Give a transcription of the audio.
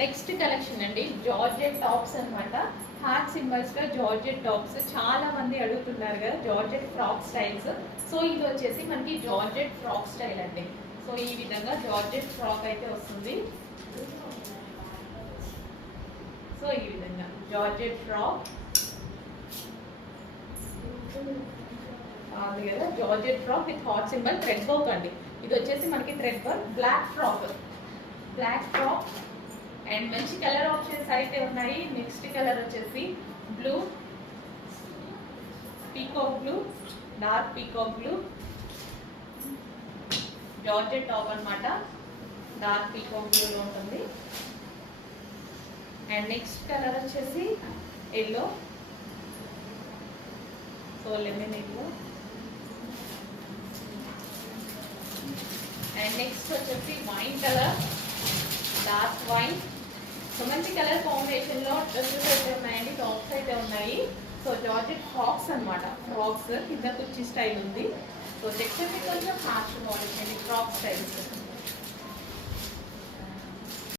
Next collection అండి georgette tops అనమాట. Heart symbols లో జార్జెట్ టాప్స్ చాలా మంది అడుగుతున్నారు కదా, జార్జెట్ ఫ్రాక్ స్టైల్స్. సో ఇది వచ్చేసి మనకి జార్జెట్ ఫ్రాక్ స్టైల్ అండి. సో ఈ విధంగా జార్జెట్ ఫ్రాక్ అయితే వస్తుంది. సో ఈ విధంగా జార్జెట్ ఫ్రాక్ అది కదా, georgette frock with heart symbol thread work అండి. ఇది వచ్చేసి మనకి thread work black frock and మంచి కలర్ ఆప్షన్స్ అయితే ఉన్నాయి. నెక్స్ట్ కలర్ వచ్చేసి blue, peacock blue, dark peacock blue, georgette top అనమాట. డార్క్ పీకాక్ బ్లూలో ఉంటుంది. అండ్ నెక్స్ట్ కలర్ వచ్చేసి yellow, so lemon yellow. And next వచ్చేసి wine colour, dark wine. So మంచి కలర్ కాంబినేషన్ లో డ్రెస్సెస్ అయితే ఉన్నాయండి, టాప్స్ అయితే ఉన్నాయి. సో జార్జెట్ ఫ్రాక్స్ అనమాట. ఫ్రాక్స్ కింద కుర్చీ స్టైల్ ఉంది. సో టెక్స్చర్ కొంచెం హార్ష్ మోడల్ ఫ్రాక్ స్టైల్స్.